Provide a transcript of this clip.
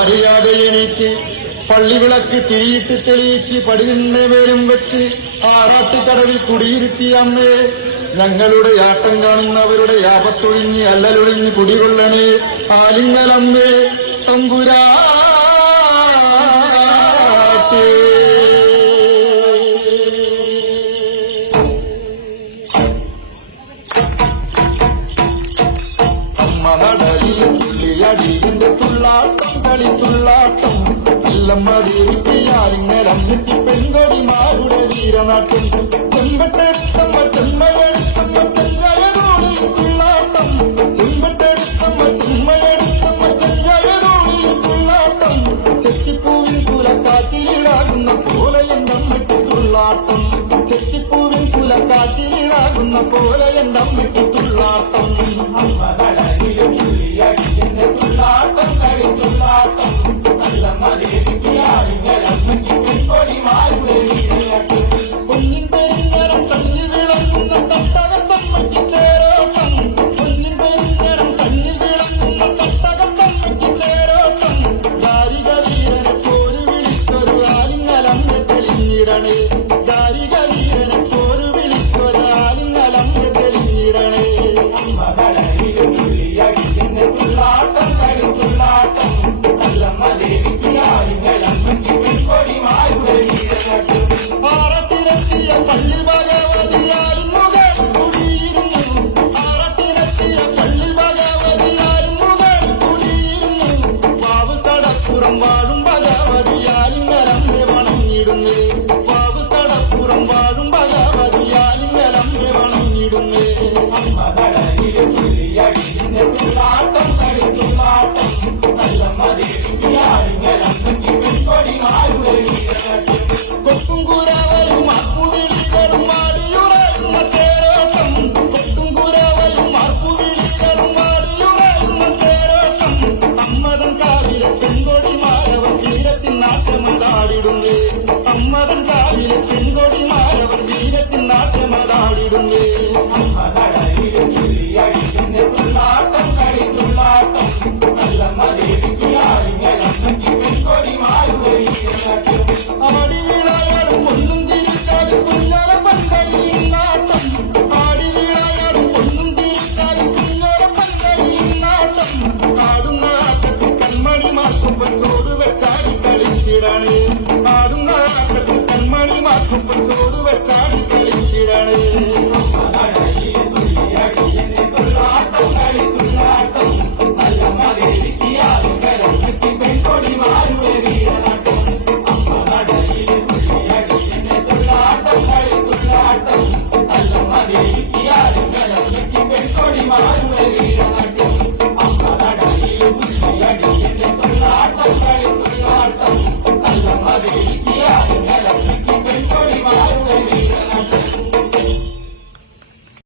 അറിയാതെ എനിക്ക് പള്ളിവിളക്ക് തിരിയിട്ട് തെളിയിച്ച് പടിതിന്റെ പേരും വെച്ച് ആറാട്ടുകടവിൽ കുടിയിരുത്തിയ അമ്മേ ഞങ്ങളുടെ ആട്ടം കാണുന്നവരുടെ യാപത്തൊഴിഞ്ഞ് അല്ലലൊഴിഞ്ഞ് കുടികൊള്ളണേ. ആലിങ്ങലമ്മേ തമ്പുരാ അമ്മ തുള്ളിയടിയന്റെ തുള്ളാട്ടം കളി തുള്ളാട്ടം. എല്ലമ്മ ദേവിയാലിങ്ങലമ്മയ്ക്ക് പെൺകൊടിമാരുടെ വീരനാട്ടം. ചെമ്പട്ടെടുത്തമ്മ ചെമ്മയെടുത്തമ്മ ചെഞ്ചയരോളി തുള്ളാട്ടം. ചെമ്പട്ടെടുത്തമ്മ ചെമ്മയെടുത്തമ്മ ചെഞ്ചയരോളി തുള്ളാട്ടം. ചെത്തിപ്പൂവിൻ കുലക്കാറ്റിലിടാകുന്ന പോലെ എന്റെ അമ്മയ്ക്ക് തുള്ളാട്ടം. ചെത്തിപ്പൂവിൻ കുലക്കാറ്റിലിടാകുന്ന പോലെ എന്റെ അമ്മയ്ക്ക് തുള്ളാട്ടം. പൊന്നിൻ തെളിഞ്ഞിടണേ ദാരിക വീരനെ പോരു വിളിക്കൊരു ആലിങ്ങലമ്മ തെളിഞ്ഞിടണേ ആറട്ടിരത്തിയ പള്ളി ഭഗവതിയായി മുകൾ കുടിയിരുന്നു. ആറട്ടിരത്തിയ പള്ളി ഭഗവതിയായി മുകൾ കുടിയിരുന്നു. പാവ് കടപ്പുറം വാഴും ഭഗവതിയാലിങ്ങലമ്മെ വണങ്ങിടുന്നു തേരോട്ടം അമ്മതൻ കാവിലെ പെൺകൊടി മാരവർ വീരത്തിൻ നാട്യമതാടിടുന്നു. വെച്ചാടി കളിച്ചിടാണ്. ആടുന്ന ആട്ടത്തിൽ കൺമണി മാത്രം ചോട് വെച്ചാടി കളിച്ചിടണേ.